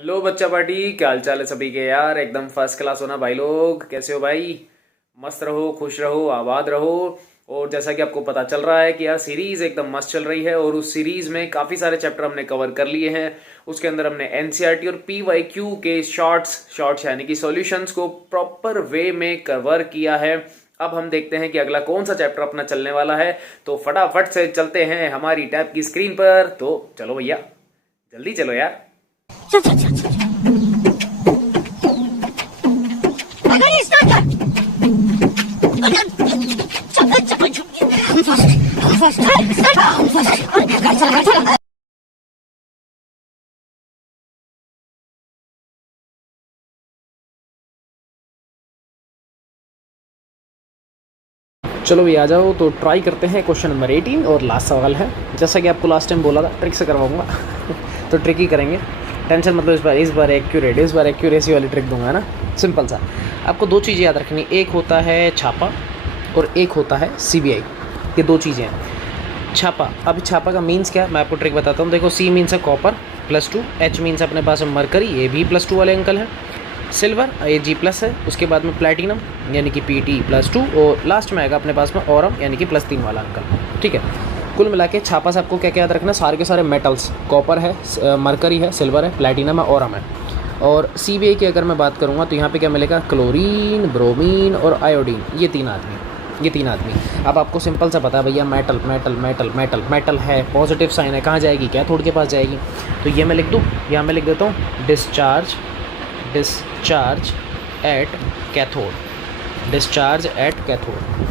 Hello बच्चा party, क्या हाल चाल है सभी के यार। एकदम फर्स्ट क्लास होना भाई लोग। कैसे हो भाई? मस्त रहो, खुश रहो, आबाद रहो। और जैसा कि आपको पता चल रहा है कि यार सीरीज एकदम मस्त चल रही है और उस सीरीज में काफी सारे चैप्टर हमने कवर कर लिए हैं। उसके अंदर हमने एनसीईआरटी और पीवाईक्यू के शॉर्ट्स यानी कि सॉल्यूशंस को प्रॉपर वे में कवर किया है। अब हम देखते हैं कि अगला कौन सा चैप्टर अपना चलने वाला है। तो फटाफट से चलते हैं हमारी टैब की स्क्रीन पर। तो चलो भैया, जल्दी चलो यार। चलो भैया आ जाओ। तो ट्राई करते हैं क्वेश्चन नंबर 18 और लास्ट सवाल है। जैसा कि आपको लास्ट टाइम बोला था ट्रिक से करवाऊंगा तो ट्रिक ही करेंगे। टेंशन मतलब इस बार एक्यूरेसी वाली ट्रिक दूंगा ना। सिंपल सा। आपको दो चीज़ें याद रखनी, एक होता है छापा और एक होता है सीबीआई। ये दो चीज़ें हैं। छापा, अभी छापा का मीन्स क्या है मैं आपको ट्रिक बताता हूँ। देखो, सी मीन्स है कॉपर +2, एच मीन्स अपने पास है मरकरी, ये भी +2 वाले अंकल हैं। सिल्वर ये G+ है, उसके बाद में प्लेटिनम यानी कि Pt +2 और लास्ट में आएगा अपने पास में ऑरम यानी कि +3 वाला अंकल। ठीक है, कुल मिला के छापा से आपको क्या क्या याद रखना, सारे के सारे मेटल्स, कॉपर है, मरकरी है, सिल्वर है, प्लेटिनम है, ऑरम है। और CBI की अगर मैं बात करूँगा तो यहाँ पे क्या मिलेगा, क्लोरीन, ब्रोमीन और आयोडीन। ये तीन आदमी। अब आपको सिंपल सा पता है भैया, metal metal metal metal metal है, पॉजिटिव साइन है, कहाँ जाएगी, कैथोड के पास जाएगी। तो ये मैं लिख दूँ, यहाँ मैं लिख देता हूँ डिस्चार्ज एट कैथोड।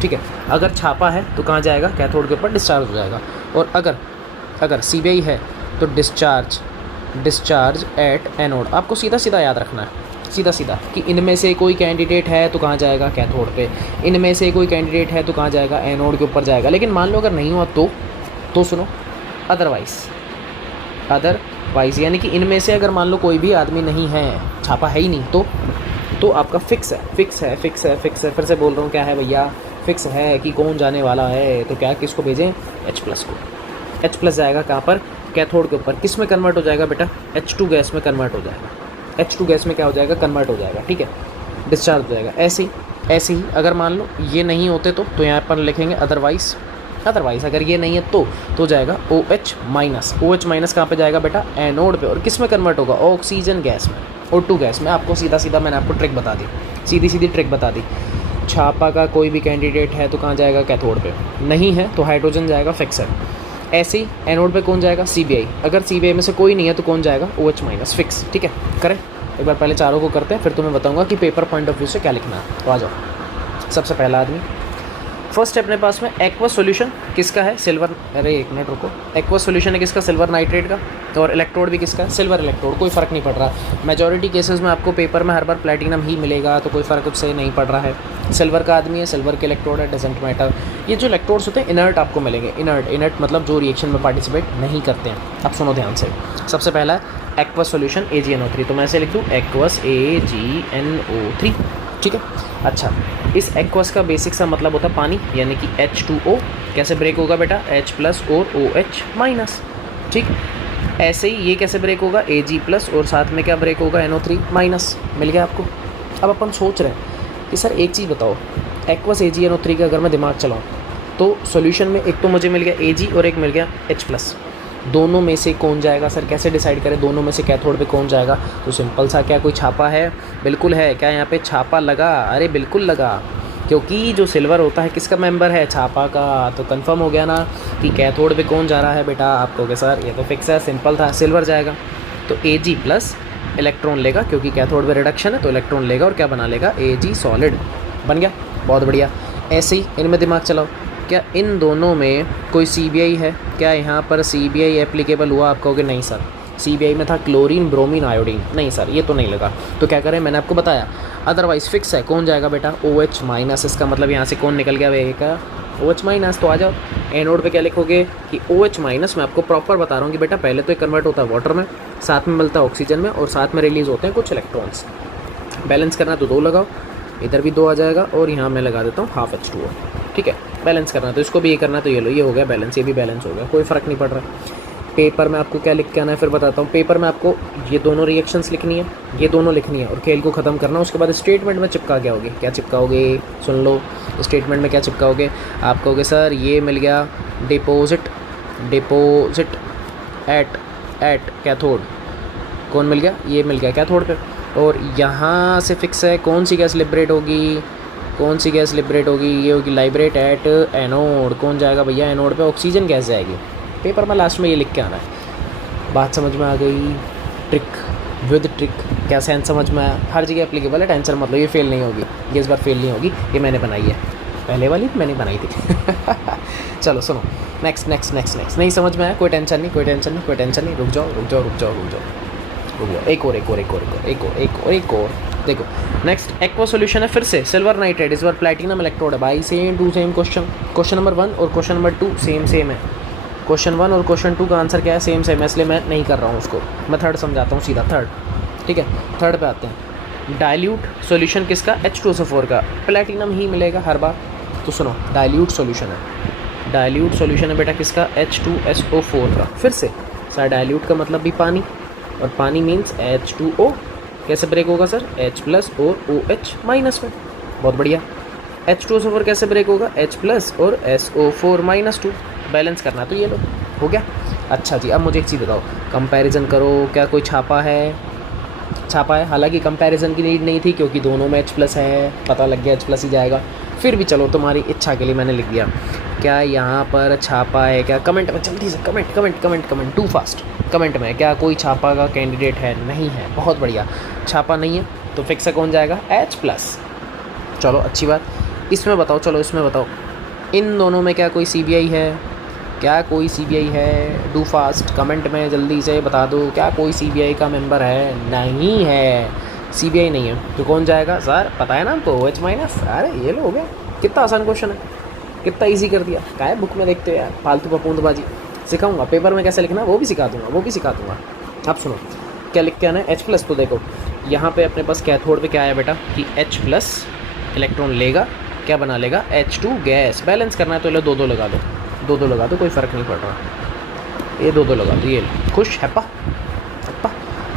ठीक है, अगर छापा है तो कहाँ जाएगा, कैथोड के ऊपर डिस्चार्ज हो जाएगा। और अगर सीबीआई है तो डिस्चार्ज एट एनोड। आपको सीधा याद रखना है, सीधा कि इनमें से कोई कैंडिडेट है तो कहाँ जाएगा, कैथोड पे। इनमें से कोई कैंडिडेट है तो कहाँ जाएगा, एनोड के ऊपर जाएगा। लेकिन मान लो अगर नहीं हुआ तो सुनो, अदरवाइज यानी कि इनमें से अगर मान लो कोई भी आदमी नहीं है, छापा है ही नहीं, तो आपका फिक्स है। फिर से बोल रहा हूँ, क्या है भैया, फिक्स है कि कौन जाने वाला है। तो क्या, किसको भेजें, H+ को। H+ जाएगा कहाँ पर, कैथोड के ऊपर। किस में कन्वर्ट हो जाएगा बेटा, H2 गैस में कन्वर्ट हो जाएगा। H2 गैस में क्या हो जाएगा, कन्वर्ट हो जाएगा। ठीक है, डिस्चार्ज हो जाएगा। ऐसे ही अगर मान लो ये नहीं होते तो यहाँ पर लिखेंगे अदरवाइज अगर ये नहीं है तो जाएगा OH-। कहाँ पे जाएगा बेटा, एनोड पे। और किस में कन्वर्ट होगा, ऑक्सीजन गैस में, O2 गैस में। आपको सीधा मैंने आपको ट्रिक बता दी, सीधी ट्रिक बता दी। छापा का कोई भी कैंडिडेट है तो कहाँ जाएगा, कैथोड पे। नहीं है तो हाइड्रोजन जाएगा, फिक्स है। ऐसे ही एनोड पे कौन जाएगा, CBI। अगर CBI में से कोई नहीं है तो कौन जाएगा, OH-, फिक्स। ठीक है, करें एक बार, पहले चारों को करते हैं, फिर तुम्हें बताऊँगा कि पेपर पॉइंट ऑफ व्यू से क्या लिखना है। तो आ जाओ। सबसे पहला आदमी, फर्स्ट अपने पास में एक्वस सॉल्यूशन किसका है, सिल्वर। अरे एक मिनट रुको, एक्वस सॉल्यूशन है किसका, सिल्वर नाइट्रेट का। और इलेक्ट्रोड भी किसका है, सिल्वर इलेक्ट्रोड। कोई फ़र्क नहीं पड़ रहा। मेजॉरिटी केसेस में आपको पेपर में हर बार प्लेटिनम ही मिलेगा, तो कोई फ़र्क उससे नहीं पड़ रहा है। सिल्वर का आदमी है, सिल्वर के इलेक्ट्रोड है, डजेंट मैटर। ये जो इलेक्ट्रोड्स होते हैं इनर्ट आपको मिलेंगे। इनर्ट मतलब जो रिएक्शन में पार्टिसिपेट नहीं करते हैं। अब सुनो ध्यान से, सबसे पहला है एक्वस सॉल्यूशन AgNO3। तो मैं ऐसे लिख दूँ, एक्वस AgNO3। ठीक है, अच्छा, इस एक्वस का बेसिक सा मतलब होता है पानी, यानी कि H2O। कैसे ब्रेक होगा बेटा, H+ और OH-। ठीक, ऐसे ही ये कैसे ब्रेक होगा, Ag+ और साथ में क्या ब्रेक होगा, NO3-। मिल गया आपको। अब अपन सोच रहे हैं कि सर एक चीज़ बताओ, एक्वस AgNO3 का अगर मैं दिमाग चलाऊँ तो सॉल्यूशन में एक तो मुझे मिल गया Ag और एक मिल गया H+। दोनों में से कौन जाएगा सर, कैसे डिसाइड करें, दोनों में से कैथोड पे कौन जाएगा। तो सिंपल सा, क्या कोई छापा है, बिल्कुल है। क्या यहाँ पे छापा लगा, अरे बिल्कुल लगा, क्योंकि जो सिल्वर होता है किसका मेंबर है, छापा का। तो कंफर्म हो गया ना कि कैथोड पे कौन जा रहा है बेटा। आप कहोगे सर ये तो फिक्स है, सिंपल था, सिल्वर जाएगा। तो Ag+ इलेक्ट्रॉन लेगा, क्योंकि कैथोड पे रिडक्शन है तो इलेक्ट्रॉन लेगा और क्या बना लेगा, Ag सॉलिड बन गया। बहुत बढ़िया। ऐसे ही इनमें दिमाग चलाओ, क्या इन दोनों में कोई CBI है, क्या यहाँ पर CBI एप्लीकेबल हुआ। आप कहोगे नहीं सर, CBI में था क्लोरीन, ब्रोमीन, आयोडीन। नहीं सर, ये तो नहीं लगा। तो क्या करें, मैंने आपको बताया, अदरवाइज फिक्स है, कौन जाएगा बेटा, OH-। इसका मतलब यहाँ से कौन निकल गया भैया, OH-। तो आ जाओ, एनोड पे क्या लिखोगे कि OH-। मैं आपको प्रॉपर बता रहा हूँ कि बेटा पहले तो एक कन्वर्ट होता है वाटर में, साथ में मिलता है ऑक्सीजन में, और साथ में रिलीज़ होते हैं कुछ इलेक्ट्रॉन्स। बैलेंस करना तो 2 लगाओ, इधर भी 2 आ जाएगा, और यहाँ मैं लगा देता हूँ ½ H2O। ठीक है, बैलेंस करना तो इसको भी ये करना, तो ये लो, ये हो गया बैलेंस, ये भी बैलेंस हो गया, कोई फ़र्क नहीं पड़ रहा। पेपर में आपको क्या लिख के आना है फिर बताता हूँ। पेपर में आपको ये दोनों रिएक्शंस लिखनी है, ये दोनों लिखनी है और खेल को ख़त्म करना। उसके बाद स्टेटमेंट में चिपका क्या होगे, क्या चिपकाओगे, सुन लो। स्टेटमेंट में क्या चिपकाओगे, आप कहोगे सर ये मिल गया डिपॉजिट एट कैथोड। कौन मिल गया, ये मिल गया कैथोड पे। और यहाँ से फिक्स है कौन सी गैस लिबरेट होगी, कौन सी गैस लिबरेट होगी, ये होगी लाइब्रेट एट एनोड। कौन जाएगा भैया एनोड पे, ऑक्सीजन गैस जाएगी। पेपर में लास्ट में ये लिख के आना है। बात समझ में आ गई, ट्रिक विद ट्रिक, क्या सेंस समझ में आया, हर जगह एप्लीकेबल है, टेंशन मतलब ये फेल नहीं होगी, ये इस बार फेल नहीं होगी, ये मैंने बनाई है, पहले वाली मैंने बनाई थी। चलो सुनो, नेक्स्ट नेक्स्ट नेक्स्ट नेक्स्ट, नहीं समझ में आया कोई टेंशन नहीं, कोई टेंशन नहीं, कोई टेंशन नहीं, रुक जाओ रुक जाओ रुक जाओ रुक जाओ रुक जाओ, एक और एक और एक और एक और एक और एक और एक और। देखो नेक्स्ट एक्वा सॉल्यूशन है, फिर से सिल्वर नाइट्रेट, इस बार प्लैटिनम इलेक्ट्रोड है भाई। Same to same question, question number 1 और क्वेश्चन नंबर 2 सेम है। क्वेश्चन 1 और क्वेश्चन 2 का आंसर क्या है, सेम है, इसलिए मैं नहीं कर रहा हूँ उसको, मैं थर्ड समझाता हूँ सीधा, थर्ड। ठीक है, थर्ड पे आते हैं। डाइल्यूट सॉल्यूशन किसका, H2SO4 का, प्लैटिनम ही मिलेगा हर बार। तो सुनो, डाइल्यूट सॉल्यूशन है, डाइल्यूट सॉल्यूशन है बेटा किसका, H2SO4 का। फिर से सर डाइल्यूट का मतलब भी पानी, और पानी मीन्स H2O, कैसे ब्रेक होगा सर, H+ और OH- में। बहुत बढ़िया। H2SO4 कैसे ब्रेक होगा, H+ और SO4-2, बैलेंस करना तो ये लो, हो गया। अच्छा जी, अब मुझे एक चीज़ बताओ, कंपैरिजन करो, क्या कोई छापा है, छापा है। हालांकि कंपैरिजन की नीड नहीं थी क्योंकि दोनों में H+ है, पता लग गया H+ ही जाएगा। फिर भी चलो तुम्हारी इच्छा के लिए मैंने लिख दिया। क्या यहाँ पर छापा है क्या, कमेंट में जल्दी से comment comment comment comment, too fast comment में, क्या कोई छापा का कैंडिडेट है, नहीं है, बहुत बढ़िया। छापा नहीं है तो फिक्स है कौन जाएगा, H+। चलो अच्छी बात, इसमें बताओ, चलो इसमें बताओ, इन दोनों में क्या कोई CBI है, क्या कोई CBI है, डू फास्ट कमेंट में जल्दी से बता दो, क्या कोई CBI का मेंबर है, नहीं है, CBI नहीं है तो कौन जाएगा सर, पता है ना हमको, OH-। अरे ये लो, हो गया, कितना आसान क्वेश्चन है, कितना इजी कर दिया, क्या है बुक में देखते हो यार, फालतू पपूंदबाजी। सिखाऊंगा पेपर में कैसे लिखना, वो भी सिखा दूंगा, वो भी सिखा दूंगा। अब सुनो क्या लिख के आना है, H+। तो देखो यहाँ पे अपने पास कैथोड पे क्या आया बेटा कि H+ इलेक्ट्रॉन लेगा, क्या बना लेगा, H2 गैस। बैलेंस करना है तो ले 2-2 लगा दो, 2-2 लगा दो, कोई फ़र्क नहीं पड़ रहा, ये 2-2 लगा दो, ये खुश हैप्पा हैप्पा।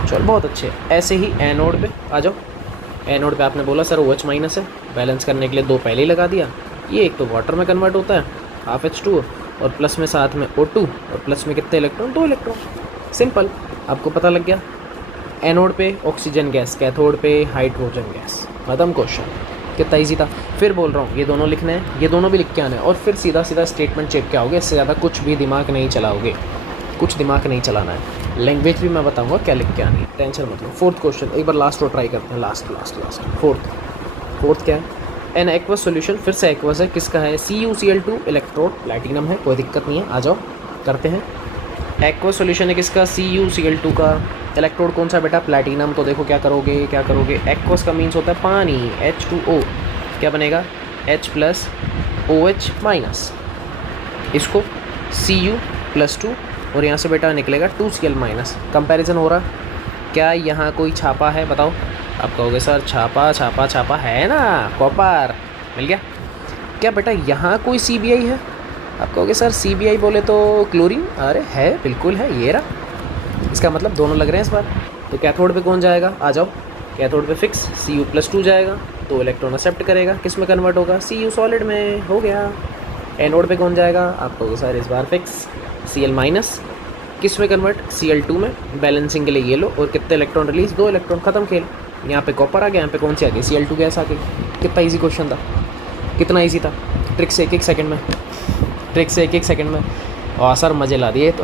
चलो बहुत अच्छे। ऐसे ही एनोड पे आ जाओ, एनोड पे आपने बोला सर OH- है, बैलेंस करने के लिए 2 पहले ही लगा दिया। ये एक तो वाटर में कन्वर्ट होता है, हाफ H2, और प्लस में साथ में O2, और प्लस में कितने इलेक्ट्रॉन, 2 इलेक्ट्रॉन। सिंपल, आपको पता लग गया। एनोड पे ऑक्सीजन गैस, कैथोड पे हाइड्रोजन गैस, खत्म क्वेश्चन, कितना ईजी था। फिर बोल रहा हूँ ये दोनों लिखने हैं, ये दोनों भी लिख के आना है, और फिर सीधा सीधा स्टेटमेंट चेक क्या होगे, इससे ज़्यादा कुछ भी दिमाग नहीं चलाओगे, कुछ दिमाग नहीं चलाना है। लैंग्वेज भी मैं बताऊँगा क्या लिख के आनी है, टेंशन मत लो। फोर्थ क्वेश्चन एक बार लास्ट और ट्राई करते हैं, लास्ट। फोर्थ क्या है, एन एक्वस सोल्यूशन, फिर से एक्वस है, किसका है, CuCl2 इलेक्ट्रोड, प्लैटिनम है, कोई दिक्कत नहीं है, आ जाओ करते हैं। एक्वस सोल्यूशन है किसका, CuCl2 का, इलेक्ट्रोड कौन सा बेटा, प्लैटिनम। तो देखो क्या करोगे, एक्वस का मीन्स होता है पानी, H2O, क्या बनेगा, H+ OH-, इसको Cu+2, और यहाँ से बेटा निकलेगा 2Cl-। कंपैरिजन हो रहा, क्या यहाँ कोई छापा है बताओ, आप कहोगे सर छापा है ना, कॉपर मिल गया। क्या बेटा यहाँ कोई CBI है, आप कहोगे सर CBI बोले तो क्लोरीन, अरे है, बिल्कुल है, ये रहा, इसका मतलब दोनों लग रहे हैं इस बार। तो कैथोड पे कौन जाएगा, आ जाओ, कैथोड पे फिक्स Cu+2 जाएगा, 2 इलेक्ट्रॉन एक्सेप्ट करेगा, किस में कन्वर्ट होगा, Cu सॉलिड में, हो गया। एनोड पे कौन जाएगा, आप कहोगे सर इस बार फिक्स Cl-, किस में कन्वर्ट, Cl2 में, बैलेंसिंग के लिए ये लो, और कितने इलेक्ट्रॉन रिलीज, 2 इलेक्ट्रॉन, खत्म खेल। यहाँ पे कॉपर आ गया, यहाँ पे कौन सी आ गई, Cl2 गैस आ गई। कितना इजी क्वेश्चन था, कितना इजी था, ट्रिक से एक एक सेकंड में, और सर मज़े ला दिए तो।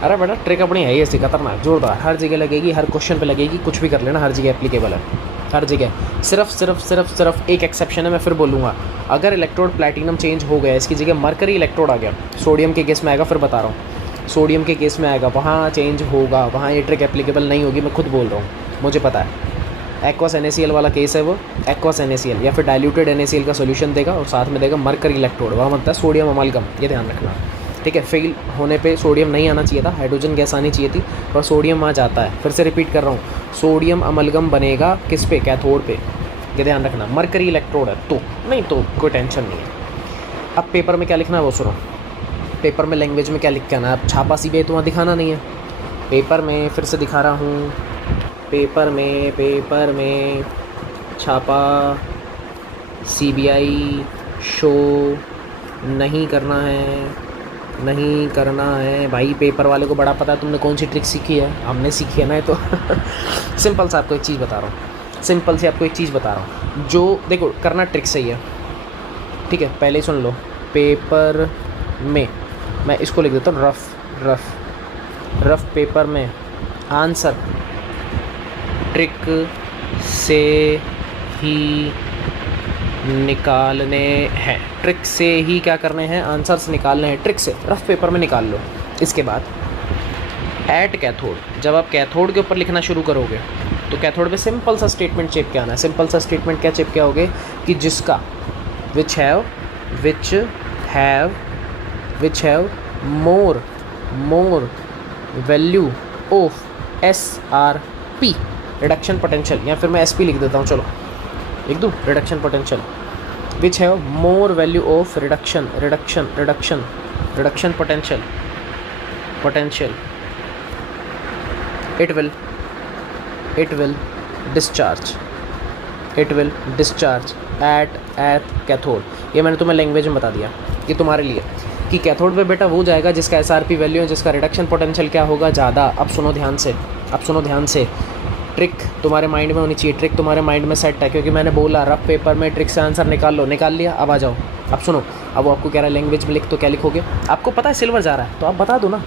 अरे बेटा ट्रिक अपनी है ही ऐसी खतरनाक, जोरदार, हर जगह लगेगी, हर क्वेश्चन पे लगेगी, कुछ भी कर लेना, हर जगह एप्लीकेबल है, हर जगह। सिर्फ एक एक्सेप्शन है, मैं फिर बोलूँगा, अगर इलेक्ट्रोड प्लैटिनम चेंज हो गया, इसकी जगह मरकरी इलेक्ट्रोड आ गया, सोडियम के केस में आएगा, फिर बता रहा हूँ, सोडियम के केस में आएगा, वहाँ चेंज होगा, वहाँ ये ट्रिक एप्लीकेबल नहीं होगी, मैं खुद बोल रहा हूँ, मुझे पता है। एक्वस NaCl वाला केस है वो, एक्वस NaCl या फिर डाइल्यूटेड NaCl का सोल्यूशन देगा, और साथ में देगा मरकरी इलेक्ट्रोड, वहाँ बनता है सोडियम अमलगम, ये ध्यान रखना, ठीक है। फेल होने पे सोडियम नहीं आना चाहिए था, हाइड्रोजन गैस आनी चाहिए थी, पर सोडियम आ जाता है। फिर से रिपीट कर रहा हूँ, सोडियम अमलगम बनेगा किस पे, कैथोड पे, ये ध्यान रखना, मरकरी इलेक्ट्रोड है तो, नहीं तो कोई टेंशन नहीं है। अब पेपर में क्या लिखना है वो सुनो, पेपर में लैंग्वेज में क्या लिख के आना है। अब छापा सीबीआई तो वहाँ दिखाना नहीं है। पेपर में फिर से दिखा रहा हूँ, पेपर में छापा सीबीआई शो नहीं करना है भाई। पेपर वाले को बड़ा पता है तुमने कौन सी ट्रिक सीखी है, हमने सीखी है ना ये तो। सिंपल सा आपको एक चीज़ बता रहा हूँ, जो देखो करना ट्रिक सही है, ठीक है। पहले ही सुन लो, पेपर में मैं इसको लिख देता हूँ रफ पेपर में आंसर ट्रिक से ही निकालने हैं। ट्रिक से ही क्या करने हैं, आंसर्स निकालने हैं, ट्रिक से रफ पेपर में निकाल लो। इसके बाद एट कैथोड, जब आप कैथोड के ऊपर लिखना शुरू करोगे तो कैथोड पे सिंपल सा स्टेटमेंट चिपके आना है। सिंपल सा स्टेटमेंट क्या चिपके आओगे कि जिसका which have more value of SRP reduction potential, या फिर मैं SP लिख देता हूँ, चलो लिख दूँ reduction potential, which have more value of reduction potential it will discharge at cathode. ये मैंने तुम्हें लैंग्वेज में बता दिया कि तुम्हारे लिए कि कैथोड पे बेटा वो जाएगा जिसका SRP वैल्यू है, जिसका रिडक्शन पोटेंशियल क्या होगा, ज़्यादा। अब सुनो ध्यान से, ट्रिक तुम्हारे माइंड में होनी चाहिए, ट्रिक तुम्हारे माइंड में सेट है, क्योंकि मैंने बोला रफ पेपर में ट्रिक से आंसर निकाल लिया। अब आ जाओ, अब सुनो, अब वो आपको कह रहा है लैंग्वेज में लिख, तो क्या लिखोगे। आपको पता है सिल्वर जा रहा है तो आप बता दो ना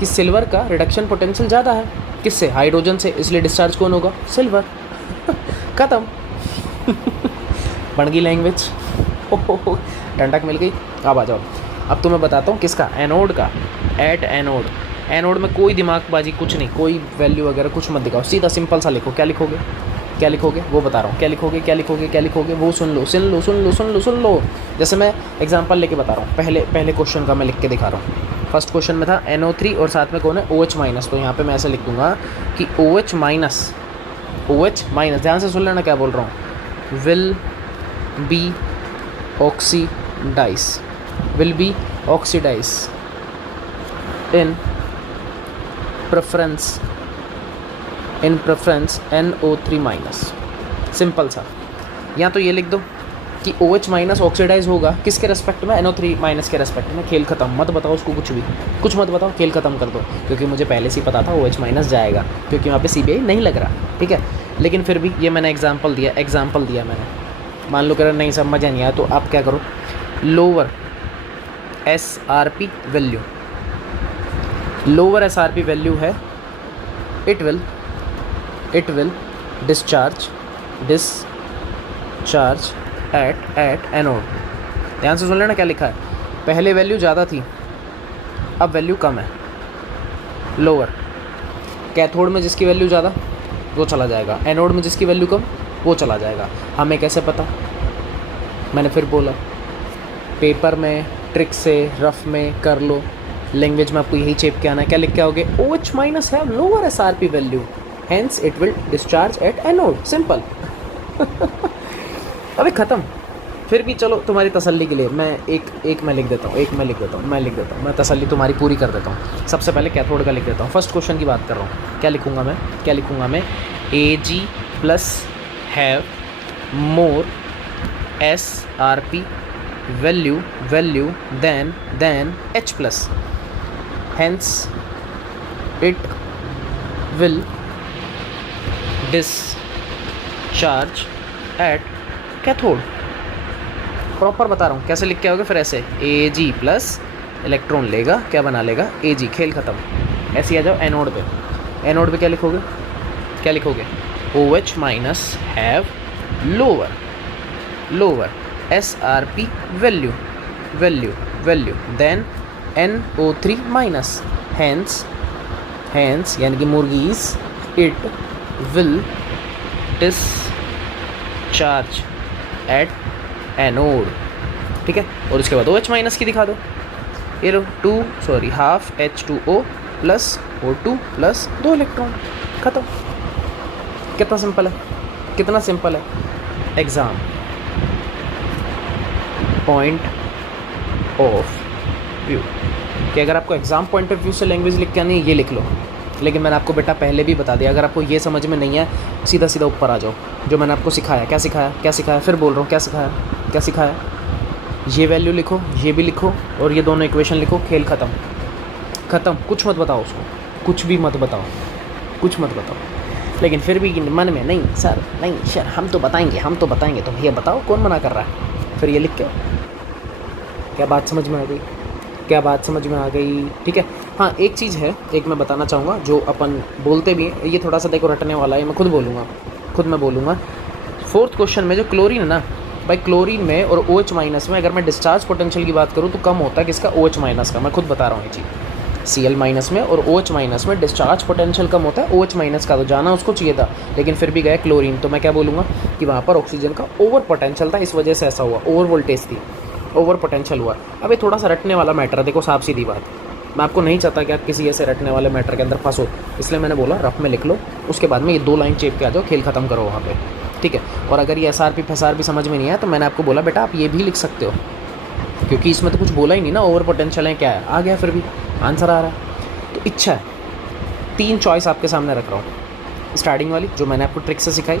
कि सिल्वर का रिडक्शन पोटेंशियल ज़्यादा है, किससे, हाइड्रोजन से, इसलिए डिस्चार्ज कौन होगा, सिल्वर। ख़त्म। बन गई लैंग्वेज। डंडक मिल गई। अब आ जाओ, अब तुम्हें बताता हूँ किसका, एनोड का। एट एनोड में कोई दिमागबाजी कुछ नहीं, कोई वैल्यू वगैरह कुछ मत दिखाओ, सीधा सिंपल सा लिखो। क्या लिखोगे वो बता रहा हूँ, क्या लिखोगे वो सुन लो। जैसे मैं एग्जांपल लेके बता रहा हूँ, पहले क्वेश्चन का मैं लिख के दिखा रहा हूँ। फर्स्ट क्वेश्चन में था NO3 और साथ में कौन है, OH-, तो यहाँ पे मैं ऐसे लिख दूँगा कि OH-, ध्यान से सुन लेना क्या बोल रहा हूँ, will be oxidise in preference NO3-। Simple सा, या तो ये लिख दो कि OH- ऑक्सीडाइज होगा किसके रेस्पेक्ट में, NO3- के रेस्पेक्ट में। खेल खत्म, मत बताओ उसको कुछ मत बताओ, खेल खत्म कर दो, क्योंकि मुझे पहले से ही पता था OH- जाएगा, क्योंकि वहाँ पे CBI नहीं लग रहा, ठीक है। लेकिन फिर भी ये मैंने एग्जांपल दिया मैंने, मान लो कह नहीं समझ नहीं आया तो आप क्या करो, लोअर SRP वैल्यू है, it will discharge at anode. ध्यान से सुन लेना क्या लिखा है, पहले वैल्यू ज़्यादा थी, अब वैल्यू कम है, लोअर। कैथोड में जिसकी वैल्यू ज़्यादा वो चला जाएगा, एनोड में जिसकी वैल्यू कम वो चला जाएगा। हमें कैसे पता, मैंने फिर बोला पेपर में ट्रिक से रफ में कर लो, लैंग्वेज में आपको यही चेप के आना है। क्या लिख के आओगे, OH- है lower SRP value, hence it will discharge at anode, simple. अबे ख़त्म। फिर भी चलो तुम्हारी तसल्ली के लिए मैं एक मैं लिख देता हूँ, मैं तसल्ली तुम्हारी पूरी कर देता हूँ। सबसे पहले कैथोड का लिख देता हूँ, फर्स्ट क्वेश्चन की बात कर रहा हूँ। क्या लिखूँगा मैं, Ag+ have more SRP value then H+, hence it will discharge at cathode. Proper बता रहा हूँ कैसे लिख के आओगे, फिर ऐसे Ag+ इलेक्ट्रॉन लेगा, क्या बना लेगा, Ag, खेल ख़त्म। ऐसे आ जाओ एनोड पे क्या लिखोगे, OH- have lower SRP value than NO3-, hence यानी कि मुर्गीज, it will discharge at anode, ठीक है। और उसके बाद OH- की दिखा दो, ये लो हाफ H2O + O2 + 2 इलेक्ट्रॉन, ख़त्म। कितना सिंपल है। एग्ज़ाम पॉइंट ऑफ व्यू कि अगर आपको एग्ज़ाम पॉइंट ऑफ व्यू से लैंग्वेज लिख के आनी है ये लिख लो, लेकिन मैंने आपको बेटा पहले भी बता दिया, अगर आपको ये समझ में नहीं है सीधा सीधा ऊपर आ जाओ। जो मैंने आपको सिखाया, क्या सिखाया, क्या सिखाया, फिर बोल रहा हूँ क्या सिखाया, क्या सिखाया, ये वैल्यू लिखो, ये भी लिखो, और ये दोनों इक्वेशन लिखो, खेल ख़त्म, ख़त्म। कुछ मत बताओ उसको, कुछ भी मत बताओ, कुछ मत बताओ। लेकिन फिर भी मन में नहीं सर, नहीं सर, हम तो बताएंगे, हम तो बताएंगे। तो भैया बताओ कौन मना कर रहा है, फिर ये लिख के। क्या बात समझ में आ गई, क्या बात समझ में आ गई? ठीक है। हाँ, एक चीज़ है, एक मैं बताना चाहूँगा जो अपन बोलते भी हैं, ये थोड़ा सा देखो रटने वाला है, मैं खुद बोलूँगा, खुद मैं बोलूँगा। 4th क्वेश्चन में जो क्लोरीन है ना भाई, क्लोरीन में और OH माइनस में अगर मैं डिस्चार्ज पोटेंशियल की बात करूँ तो कम होता है किसका, OH माइनस का। मैं खुद बता रहा हूँ ये चीज़, Cl माइनस में और OH माइनस में डिस्चार्ज पोटेंशियल कम होता है OH माइनस का। तो जाना उसको चाहिए था, लेकिन फिर भी गया क्लोरीन। तो मैं क्या बोलूँगा कि वहाँ पर ऑक्सीजन का ओवर पोटेंशियल था, इस वजह से ऐसा हुआ, ओवर वोल्टेज थी, ओवर पोटेंशियल हुआ। अब ये थोड़ा सा रटने वाला मैटर है, देखो साफ सीधी बात, मैं आपको नहीं चाहता कि आप किसी ऐसे रटने वाले मैटर के अंदर फंसो, इसलिए मैंने बोला रफ में लिख लो, उसके बाद में ये 2 लाइन चेप के आ जाओ, खेल ख़त्म करो वहाँ पे, ठीक है। और अगर ये SRP FSRP समझ में नहीं आया तो मैंने आपको बोला बेटा आप ये भी लिख सकते हो, क्योंकि इसमें तो कुछ बोला ही नहीं ना, ओवर पोटेंशियल है क्या है, आ गया, फिर भी आंसर आ रहा है। तो इच्छा है, 3 चॉइस आपके सामने रख रहा हूँ, स्टार्टिंग वाली जो मैंने आपको ट्रिक से सिखाई,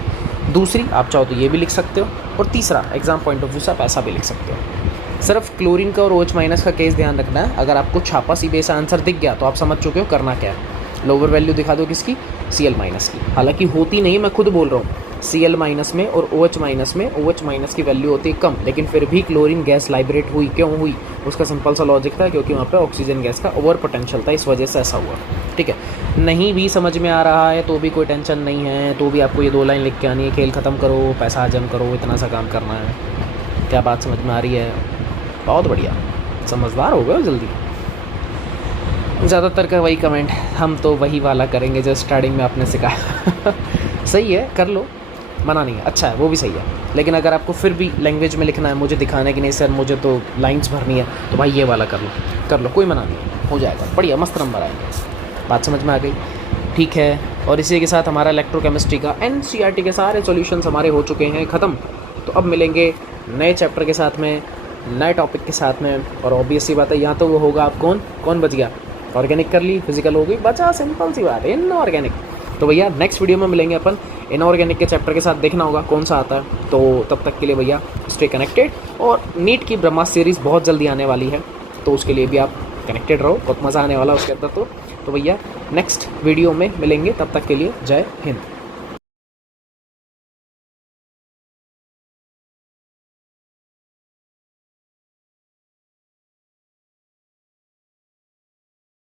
दूसरी आप चाहो तो ये भी लिख सकते हो, और तीसरा एग्जाम पॉइंट ऑफ व्यू से आप ऐसा भी लिख सकते हो। सिर्फ क्लोरीन का और OH माइनस का केस ध्यान रखना है, अगर आपको छापा सीबे से आंसर दिख गया तो आप समझ चुके हो करना क्या है। लोअर वैल्यू दिखा दो किसकी, Cl माइनस की, हालांकि होती नहीं, मैं खुद बोल रहा हूँ, Cl माइनस में और OH माइनस में OH माइनस की वैल्यू होती है कम, लेकिन फिर भी क्लोरीन गैस लाइब्रेट हुई, क्यों हुई, उसका सिंपल सा लॉजिक था, क्योंकि वहाँ पे ऑक्सीजन गैस का ओवर पोटेंशियल था, इस वजह से ऐसा हुआ, ठीक है। नहीं भी समझ में आ रहा है तो भी कोई टेंशन नहीं है, तो भी आपको ये 2 लाइन लिख के आनी है, खेल ख़त्म करो, पैसा हजम करो, इतना सा काम करना है। क्या बात समझ में आ रही है? बहुत बढ़िया, समझदार हो गए जल्दी। ज़्यादातर का वही कमेंट, हम तो वही वाला करेंगे जो स्टार्टिंग में आपने सिखाया। सही है, कर लो, मना नहीं है, अच्छा है, वो भी सही है। लेकिन अगर आपको फिर भी लैंग्वेज में लिखना है, मुझे दिखाना है कि नहीं सर मुझे तो लाइंस भरनी है, तो भाई ये वाला कर लो, कर लो, कोई मना नहीं है, हो जाएगा, बढ़िया, मस्त नंबर आएंगे। बात समझ में आ गई? ठीक है। और इसी के साथ हमारा इलेक्ट्रोकेमिस्ट्री का NCERT के सारे सॉल्यूशंस हमारे हो चुके हैं ख़त्म। तो अब मिलेंगे नए चैप्टर के साथ में, नए टॉपिक के साथ में, और ऑब्वियस सी बात है यहाँ तो वो होगा, आप कौन बच गया, ऑर्गेनिक कर ली, फिजिकल हो गई, बचा सिंपल सी बात है इनऑर्गेनिक। तो भैया नेक्स्ट वीडियो में मिलेंगे अपन इनऑर्गेनिक के चैप्टर के साथ, देखना होगा कौन सा आता है। तो तब तक के लिए भैया स्टे कनेक्टेड, और नीट की ब्रह्मास्त्र सीरीज़ बहुत जल्दी आने वाली है, तो उसके लिए भी आप कनेक्टेड रहो, बहुत मज़ा आने वाला है उसके अंदर। तो भैया नेक्स्ट वीडियो में मिलेंगे, तब तक के लिए जय हिंद।